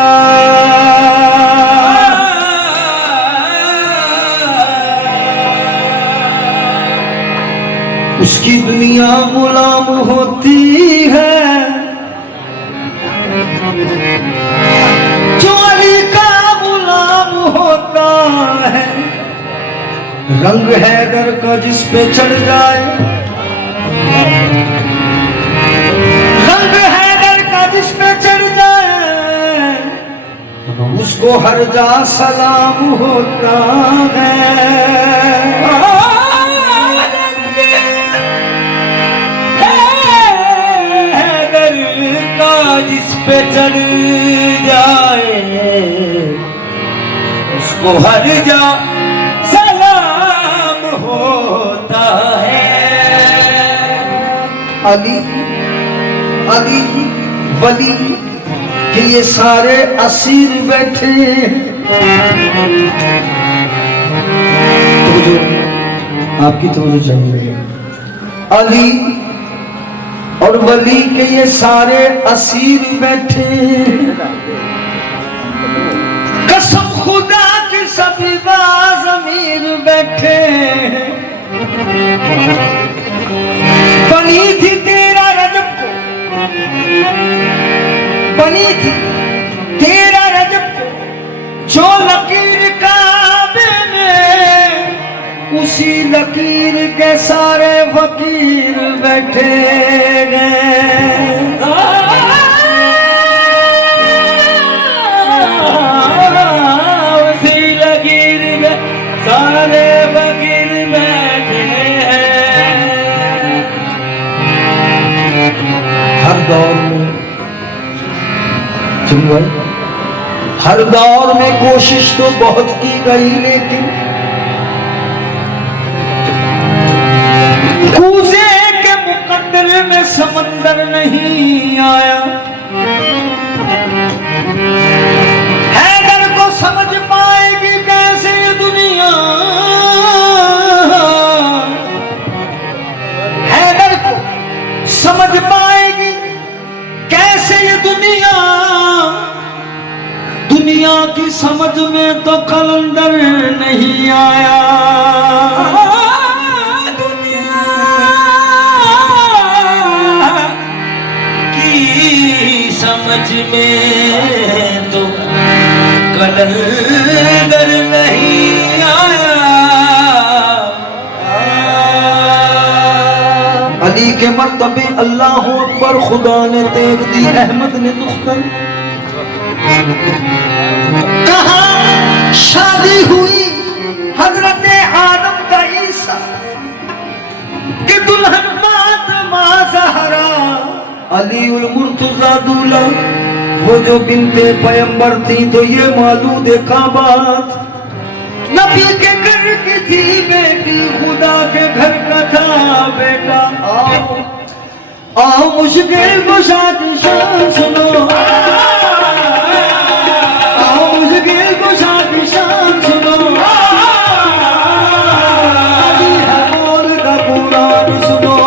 मौला। उसकी दुनिया गुलाम होती है जो अली का गुलाम होता है। रंग हैदर का जिस पे चढ़ जाए, रंग हैदर का जिस पे चढ़ जाए, उसको हर जा सलाम होता है। जिस पे चढ़ जाए उसको हर जा सलाम होता है। अली अली वली के ये सारे असीर बैठे, तो जो आपकी तो चाहिए। अली और वली के ये सारे असीर बैठे, कसम खुदा की सभी बाज़मीर बैठे। बनी थी तेरा रजब को, बनी थी तेरा रजब को जो लकीर काबे में, उसी लकीर के सारे फकीर बैठे गए। उसी लकीर के सारे फकीर बैठे हैं। हर दौर में सुन भाई, हर दौर में कोशिश तो बहुत की गई, लेकिन कूजे के मुकद्दर में समंदर नहीं आया। हैदर को समझ पाएगी कैसे ये दुनिया, हैदर को समझ पाएगी कैसे ये दुनिया। दुनिया की समझ में तो कलंदर नहीं आया। समझ में तो कलंदर नहीं आया। अली के मर्तबे अल्लाह अकबर खुदा ने तेग दी, अहमद ने दुख्तर। कहाँ शादी हुई हजरत आदम का ईसा कि दुल्हन फातिमा ज़हरा, अली उल मुर्तज़ा दूल्हा, वो जो बिनते पैगंबर थी। तो ये मालूम देखा बात, नबी के घर की थी बेटी, खुदा के घर का था बेटा। आओ आओ मुश्किल को शादी शान सुनो, आओ मुश्किल को शादी शान सुनो। अली है बोल का कुरान सुनो।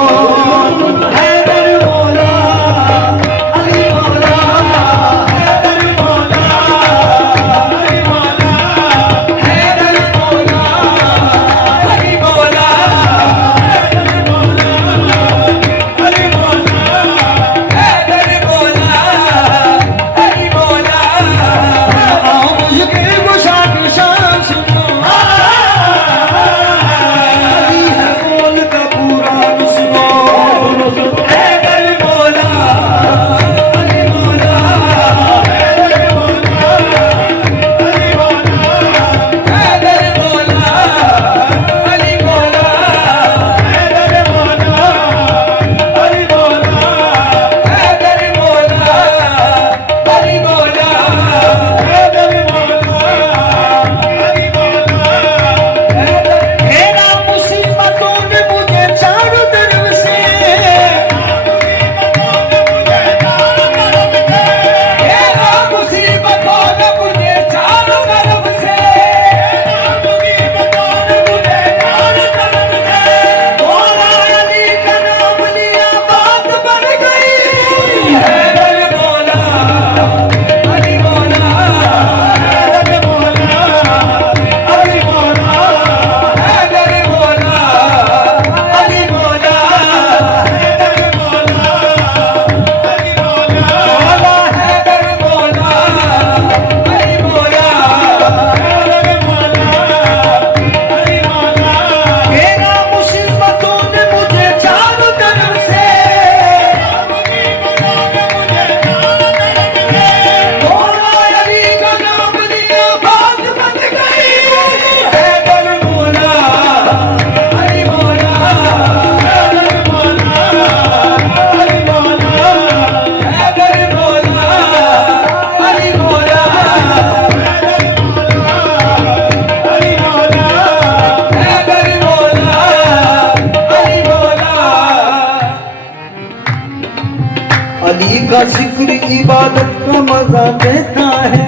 देता है,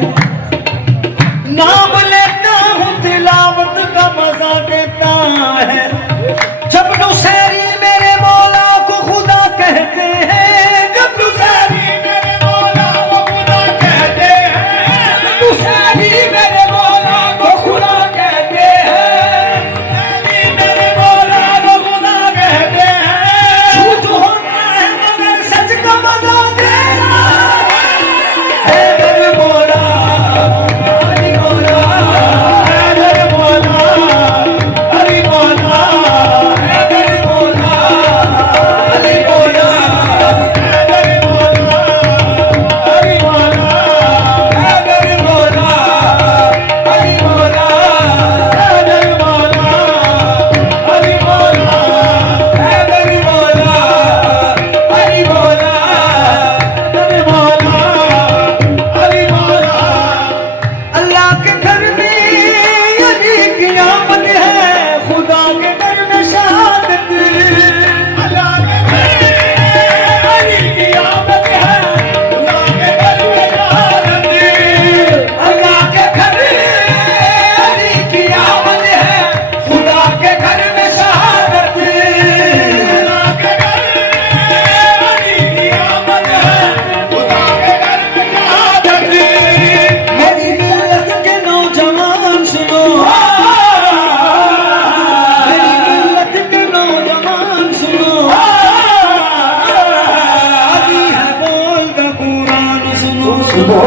नाम लेता हूँ तिलावत का मजा देता है। जब नुसैरी मेरे मौला को खुदा कहते हैं, जब नुसैरी मेरे मौला को खुदा कहते हैं, नुसैरी मेरे मौला को खुदा कहते हैं, मेरे मौला को खुदा कहते हैं। झूठ होता है मगर सच का मजा देना है मेरे मौला, अली मौला, मेरे मौला, अली मौला, मेरे मौला, अली मौला, मेरे मौला, अली मौला, मेरे मौला, अली मौला, मेरे मौला, अली मौला, मेरे मौला, अली मौला, मेरे मौला, अली मौला। अल्लाह के घर में अली की आमद है, खुदा के घर में शहादत। अल्लाह के घर में अली की आमद है, खुदा के घर में शहादत। अल्लाह के घर में अली की आमद है, खुदा के घर में शहादत। अल्लाह के घर में अली की आमद है, खुदा के घर में शहादत। मेरी मिल्लत के नौजवान सुनो, मेरी मिल्लत के नौजवान सुनो, अली है बोलता कुरान सुनो, सुनो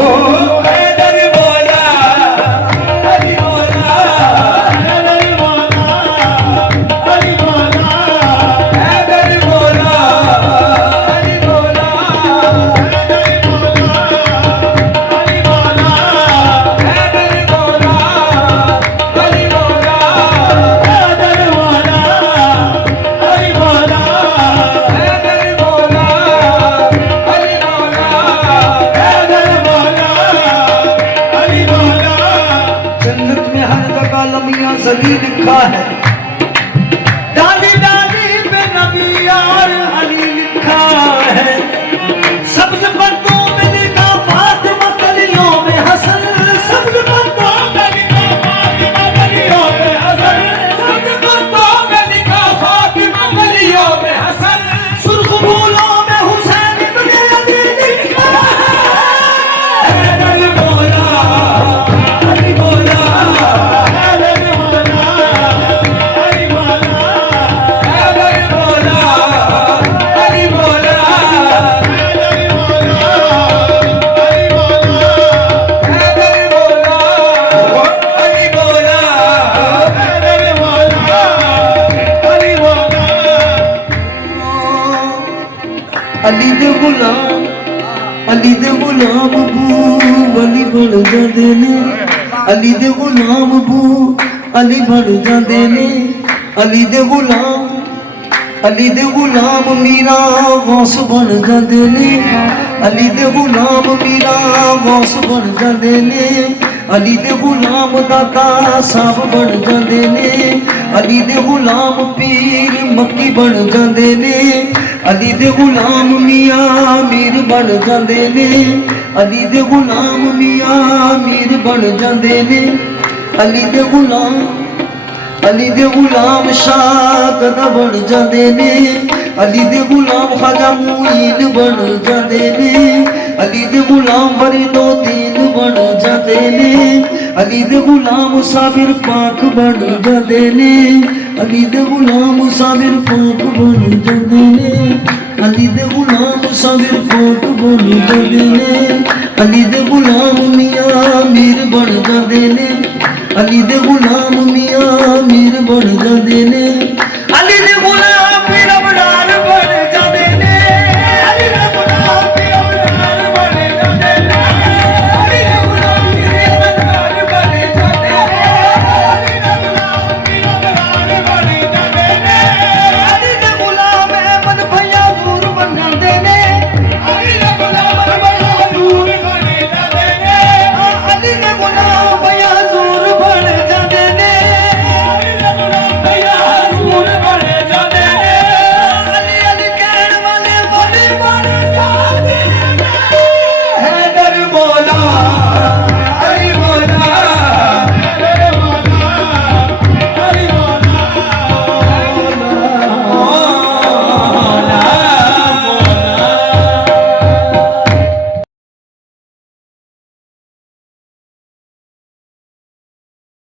हैदर मौला, अली मौला, हैदर मौला, अली मौला, हैदर मौला, अली मौला, हैदर मौला, अली मौला, हैदर मौला, अली मौला, हैदर मौला, अली मौला, हैदर मौला, अली मौला, हैदर मौला, अली मौला। जन्नत में हर जगह लमिया जली लिखा है, डाली डाली पे नबी और अली लिखा है। सब्ज पत्तों में लिखा फातिमा, कलियों में हसन, सब्ज पत्तों में लिखा फातिमा, कलियों में हसन, सब्ज पत्तों में लिखा फातिमा, कलियों में हसन, सुर्ख फूलों में हुसैन इब्ने अली लिखा है। हैदर मौला, अली मौला, हैदर मौला, अली मौला, हैदर मौला, अली मौला, हैदर मौला, अली मौला, हैदर मौला, अली मौला, हैदर मौला, अली मौला। अली दे गुलाम, अली दे गुलाम बू अली बन जाते ने, अली दे गुलाम बू अली बन जाते ने, अली दे गुलाम, अली दे गुलाम मीरा गौस बन जाते ने, अली दे गुलाम मीरा गौस बन जाते ने, अली दे गुलाम दाता साहब बन जाते ने, अली दे गुलाम पीर मक्की बन जाते ने, अली दे गुलाम मियां मीर बन जाते ने, अली दे गुलाम मियां मीर बन जाते ने, अली दे गुलाम, अली दे गुलाम शाह कदा बन जाते ने, अली दे गुलाम ख्वाजा मुईन बन जाते ने, अली दे गुलाम फरीदुद्दीन बन जाते ने, अली दे गुलाम साबिर पाक बन जाते ने, अली दे गुलाम साबिर पाक बन जाते ने, अली दे गुलाम साबिर पाक बन जाते ने, अली दे गुलाम मियां मीर बन जाते ने, अली दे गुलाम मियां मीर बन जाते ने, अली दे गुलाम